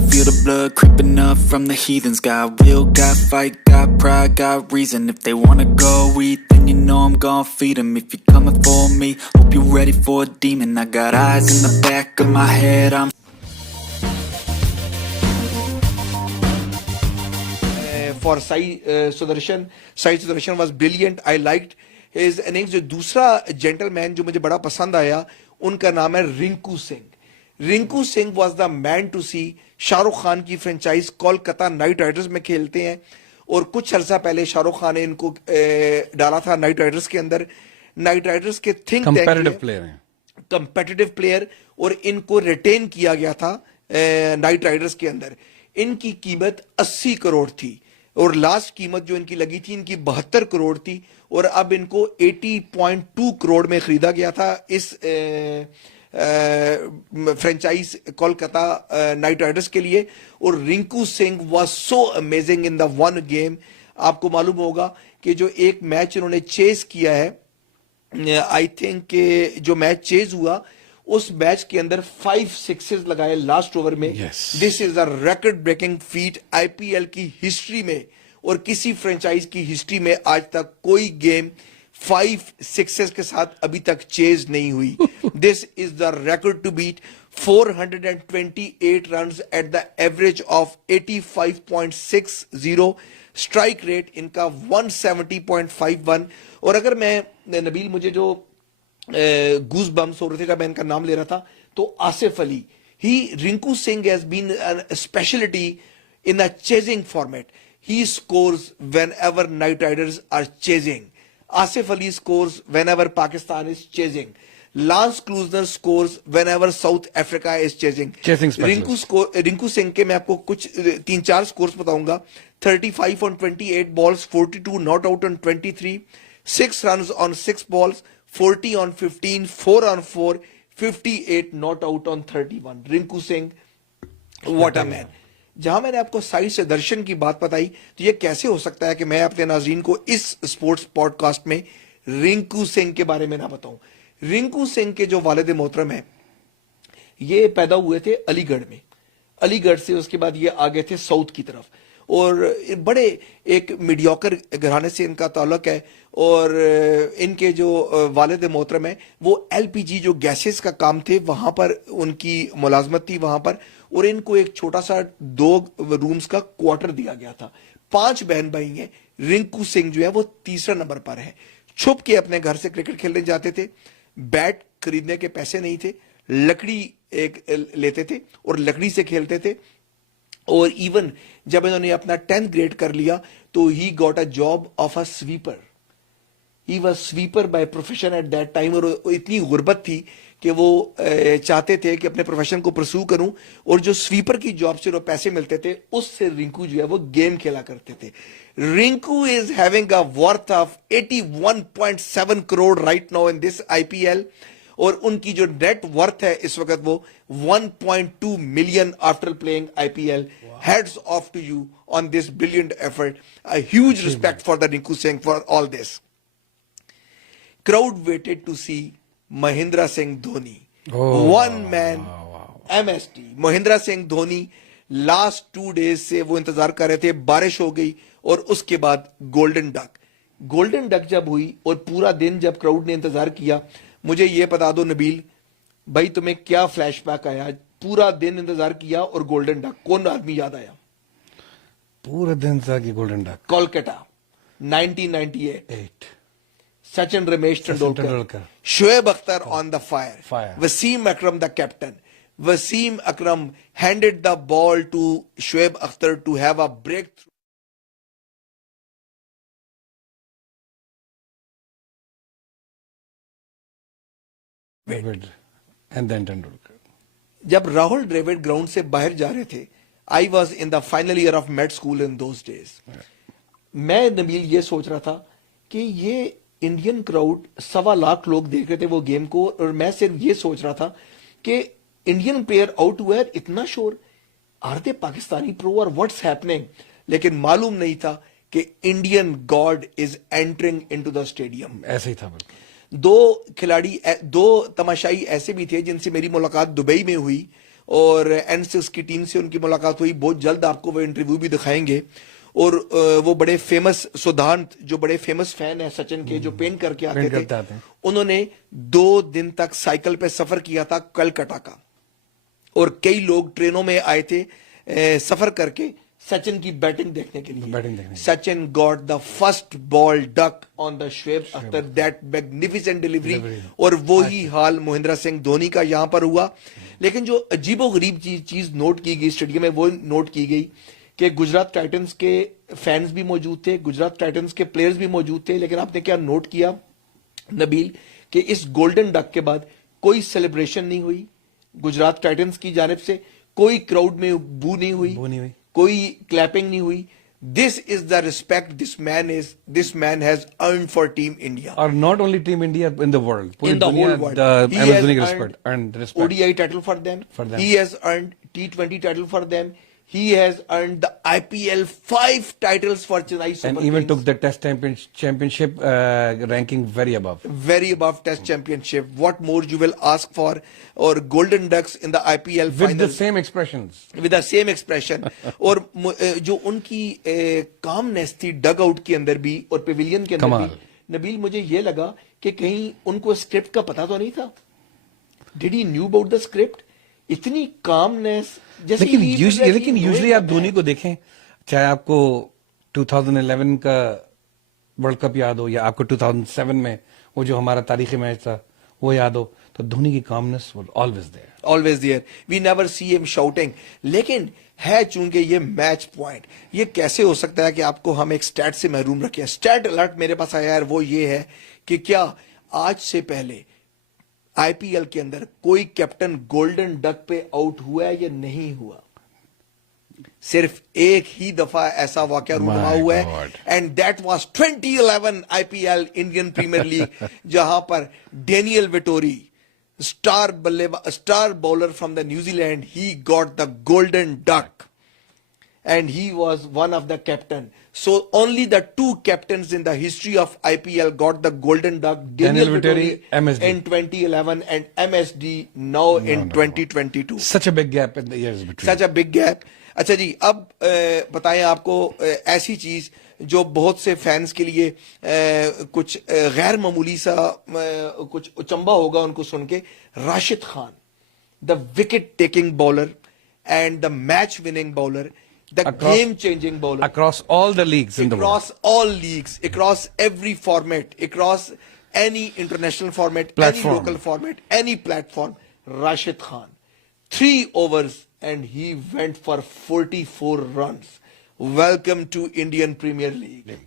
can feel the blood creeping up from the heathens. Got will, got fight, got pride, got reason. If they wanna go eat, then you know I'm gon' feed them. If you're coming for me, hope you're ready for a demon. I got eyes in the back of my head, I'm for Sai Sudarshan. Sai Sudarshan was brilliant. I liked his innings. जो दूसरा gentleman जो मुझे बड़ा पसंद आया उनका नाम है Rinku Singh. Rinku Singh was the man to see. Shahrukh Khan की फ्रेंचाइज कोलकाता नाइट राइडर्स में खेलते हैं और कुछ अर्सा पहले शाहरुख खान ने इनको डाला था नाइट राइडर्स के अंदर. नाइट राइडर्स के थिंक कंपेटिटिव प्लेयर हैं, कंपेटिटिव प्लेयर, और इनको रिटेन किया गया था नाइट राइडर्स के अंदर. इनकी कीमत 80 करोड़ थी और लास्ट कीमत जो इनकी लगी थी इनकी 72 करोड़ थी और अब इनको 80.2 करोड़ में खरीदा गया था इस फ्रेंचाइज कोलकाता नाइट राइडर्स के लिए. और Rinku Singh was so amazing in the one game. आपको मालूम होगा कि जो एक मैच इन्होंने चेज किया है, आई थिंक जो मैच चेज हुआ उस मैच के अंदर 5 सिक्सेस लगाए लास्ट ओवर में. This is a record breaking feat IPL की हिस्ट्री में और किसी फ्रेंचाइज की हिस्ट्री में आज तक कोई गेम 5 सिक्सेस के साथ अभी तक चेज नहीं हुई. This is the record to beat. 428 runs at the average of 85.60. Strike rate इनका 170.51. और अगर मैं नबील, मुझे जो गूज बम्स हो रहे थे जब मैं इनका नाम ले रहा था, तो Asif Ali, Rinku Singh has been a speciality in a chasing format. He scores whenever Knight Riders are chasing. Asif Ali scores whenever Pakistan is chasing. Lance Klusener scores whenever South Africa is chasing. Rinku Singh के मैं आपको कुछ 3-4 स्कोर्स बताऊंगा. 35 on 28 balls, 42 not out on 23, 6 runs on 6 balls, 40 on 15, 4 on 4, 58 not out on 31. Rinku Singh, what a man. जहां मैंने आपको साई से दर्शन की बात बताई, तो ये कैसे हो सकता है कि मैं अपने नाजरीन को इस स्पोर्ट्स पॉडकास्ट में रिंकू सिंह के बारे में ना बताऊं. रिंकू सिंह के जो वालिद मोहतरम है, ये पैदा हुए थे अलीगढ़ में. अलीगढ़ से उसके बाद ये आ गए थे साउथ की तरफ और बड़े एक मीडियोकर घराने से इनका ताल्लुक है. और इनके जो वालिद मोहतरम है वो एलपीजी जो गैसेस का काम थे वहां पर उनकी मुलाजमत थी वहां पर. और इनको एक छोटा सा 2 रूम्स का क्वार्टर दिया गया था. 5 बहन भाई हैं. रिंकू सिंह जो है वो तीसरा नंबर पर है. छुप के अपने घर से क्रिकेट खेलने जाते थे. बैट खरीदने के पैसे नहीं थे, लकड़ी एक लेते थे और लकड़ी से खेलते थे. और इवन जब इन्होंने अपना 10th ग्रेड कर लिया तो he got a job of a sweeper. He was sweeper by profession at that time. और इतनी गुर्बत थी कि वो चाहते थे कि अपने प्रोफेशन को परस्यू करूं और जो स्वीपर की जॉब से वो पैसे मिलते थे उससे रिंकू जो है वो गेम खेला करते थे. Rinku is having a worth of 81.7 crore right now in this IPL. और उनकी जो नेट वर्थ है इस वक्त वो 1.2 million after playing IPL. Heads off to you on this brilliant effort. A huge respect for the Rinku Singh for all this. Crowd waited to see Mahindra Singh Dhoni. One man MST. Mahindra Singh Dhoni last 2 days से वो इंतजार कर रहे थे. बारिश हो गई और उसके बाद गोल्डन डक जब हुई और पूरा दिन जब क्राउड ने इंतजार किया, मुझे ये बता दो नबील भाई, तुम्हें क्या फ्लैशबैक आया? पूरा दिन इंतजार किया और गोल्डन डक, कौन आदमी याद आया? पूरा दिन इंतजार की golden duck. Kolkata 1998. Sachin Ramesh Tendulkar. Tendulkar. Shoaib Akhtar on the fire. Wasim Akram the captain. Wasim Akram handed the ball to Shoaib Akhtar to have a breakthrough. And then Tendulkar. जब Rahul Dravid ground से बाहर जा रहे थे, I was in the final year of med school in those days. मैं नबील ये सोच रहा था कि ये इंडियन क्राउड 1.25 लाख लोग देख रहे थे वो गेम को, और मैं सिर्फ ये सोच रहा था कि इंडियन प्लेयर आउट हुआ है, इतना शोर, आर दे पाकिस्तानी प्रो और व्हाट्स हैपनिंग. लेकिन मालूम नहीं था कि Indian God is entering into the stadium. ऐसे ही था. 2 खिलाड़ी, 2 तमाशाई ऐसे भी थे जिनसे मेरी मुलाकात दुबई में हुई और N6 की टीम से उनकी मुलाकात हुई, बहुत जल्द आपको वो इंटरव्यू भी दिखाएंगे। और वो बड़े फेमस सुधांत, जो बड़े फेमस फैन है सचिन के, जो पेंट करके आते थे, उन्होंने 2 दिन तक साइकिल पे सफर किया था कलकत्ता का, और कई लोग ट्रेनों में आए थे सफर करके सचिन की बैटिंग देखने के लिए। Sachin got the first ball duck on the Shoaib Akhtar, that magnificent delivery. और वो ही हाल महेंद्र सिंह धोनी का यहां पर हुआ। लेकिन जो अजीबोगरीब चीज नोट की गई स्टेडियम में, वो नोट की गई कि गुजरात टाइटंस के फैंस भी मौजूद थे, गुजरात टाइटंस के प्लेयर्स भी मौजूद थे, लेकिन आपने क्या नोट किया नबील कि इस गोल्डन डक के बाद कोई सेलिब्रेशन नहीं हुई गुजरात टाइटंस की जानिब से, कोई क्राउड में बू नहीं हुई, कोई क्लैपिंग नहीं हुई। This is the respect this man has earned for team India, और not only team India, in the world, in the whole world. He has earned ODI title for them. He has earned T20 title for them. He has earned the IPL 5 titles for Chennai Super and Kings. even took the Test championship ranking very above. Very above Test championship. What more you will ask for? Or Golden Ducks in the IPL with final. the same expressions. With the same expression. और जो उनकी calmness थी डग out के अंदर भी और Pavilion के अंदर भी, नबील मुझे ये लगा कि कहीं उनको स्क्रिप्ट का पता तो नहीं था। Did he knew about the script? इतनी कामनेस। लेकिन यूजुअली आप धोनी को देखें, चाहे आपको 2011 का वर्ल्ड कप याद हो या आपको 2007 में वो जो हमारा तारीखी मैच था वो याद हो, तो धोनी की calmness was always there. We never see him shouting. लेकिन है चूंकि ये मैच पॉइंट, ये कैसे हो सकता है कि आपको हम एक स्टैट से महरूम रखें? स्टैट अलर्ट मेरे पास आया है, वो ये है कि क्या आज से पहले आईपीएल के अंदर कोई कैप्टन गोल्डन डक पे आउट हुआ है या नहीं हुआ? सिर्फ एक ही दफा ऐसा वाकया रुनुमा हुआ है, and that was 2011 IPL Indian premiere league, जहां पर Daniel Vettori, star bowler from the New Zealand, he got the golden duck and he was one of the captain. So only the 2 captains in the history of IPL got the golden duck, Daniel Vittori in 2011 and MSD now in 2022. Such a big gap in the years between. Such a big gap. अच्छा जी, अब बताएं आपको ऐसी चीज जो बहुत से fans के लिए कुछ गैर मामूली सा कुछ अचंबा होगा उनको सुन के। Rashid Khan, the wicket taking bowler and the match winning bowler, the game changing bowler across all the leagues in the world, across all leagues, across every format, across any international format, platform, any local format, any platform. Rashid Khan, 3 overs and he went for 44 runs. Welcome to Indian Premier League.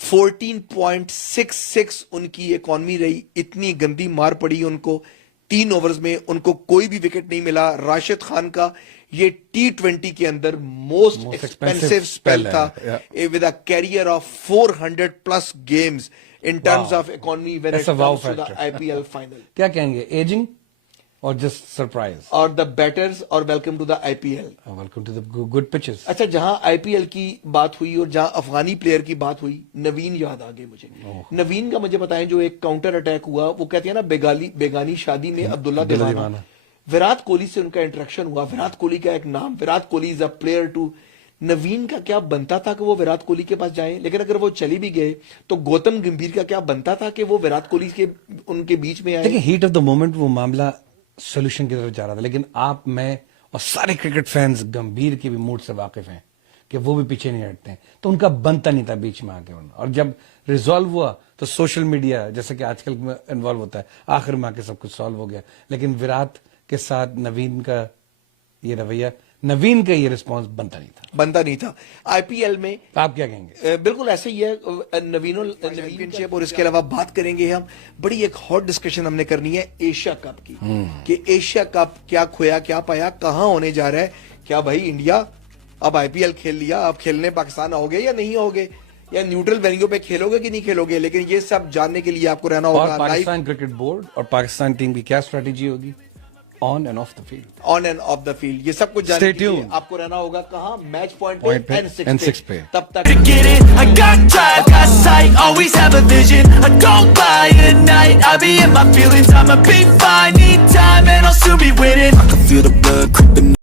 14.66 उनकी economy रही। इतनी गंदी मार पड़ी उनको 3 overs में, उनको कोई भी विकेट नहीं मिला। राशिद खान का ये T20 के अंदर मोस्ट एक्सपेंसिव स्पेल था, with a career of 400 plus games in terms of economy when it comes to the IPL final. क्या कहेंगे, एजिंग और जस्ट सरप्राइज? और द बैटर्स और welcome to the IPL, welcome to the good pitches. अच्छा, जहां IPL की बात हुई और जहां अफगानी प्लेयर की बात हुई, नवीन याद आ गए मुझे। नवीन का मुझे बताएं, जो एक काउंटर अटैक हुआ, वो कहते हैं ना बेगानी शादी में अब्दुल्ला दीवाना, विराट कोहली से उनका इंटरेक्शन हुआ। विराट कोहली का एक नाम, Virat Kohli is a player too. Naveen का क्या बनता था कि वो विराट कोहली के पास जाए, लेकिन अगर वो चली भी गए तो गौतम गंभीर का क्या बनता था कि वो विराट कोहली के उनके बीच में आए? हीट ऑफ द मोमेंट वो मामला सोल्यूशन की तरफ जा रहा था, लेकिन आप, मैं और सारे क्रिकेट फैंस गंभीर के भी मूड से वाकिफ हैं कि वो भी पीछे नहीं हटते हैं, तो उनका बनता नहीं था बीच में आके उन्होंने। और जब रिजॉल्व हुआ तो सोशल मीडिया जैसे कि आजकल इन्वॉल्व होता है, आखिर में आके सब कुछ सॉल्व हो गया। लेकिन विराट के साथ नवीन का ये रवैया, नवीन का ये रिस्पॉन्स बनता नहीं था आईपीएल में। आप क्या कहेंगे? बिल्कुल ऐसे ही है नवीन चैंपियनशिप। और इसके अलावा बात करेंगे हम, बड़ी एक हॉट डिस्कशन हमने करनी है एशिया कप की, कि एशिया कप क्या खोया क्या पाया, कहां होने जा रहा है। क्या भाई इंडिया अब आईपीएल खेल लिया, अब खेलने पाकिस्तान आओगे या नहीं आओगे, या न्यूट्रल वेन्यू पे खेलोगे कि नहीं खेलोगे? लेकिन ये सब जानने के लिए आपको रहना होगा। पाकिस्तान क्रिकेट बोर्ड और पाकिस्तान टीम की क्या स्ट्रेटेजी होगी, on end of the field. On end of the field. ये सब कुछ जानने Stay के लिए tuned. आपको रहना होगा कहाँ? मैच पॉइंट Point पे पे, N6 N6 पे. तब तक To get it, I got drive, got sight, always have a vision. I don't lie at night, I be in my feelings. I'ma be fine, need time, and I'll soon be winning. I can feel the blood creeping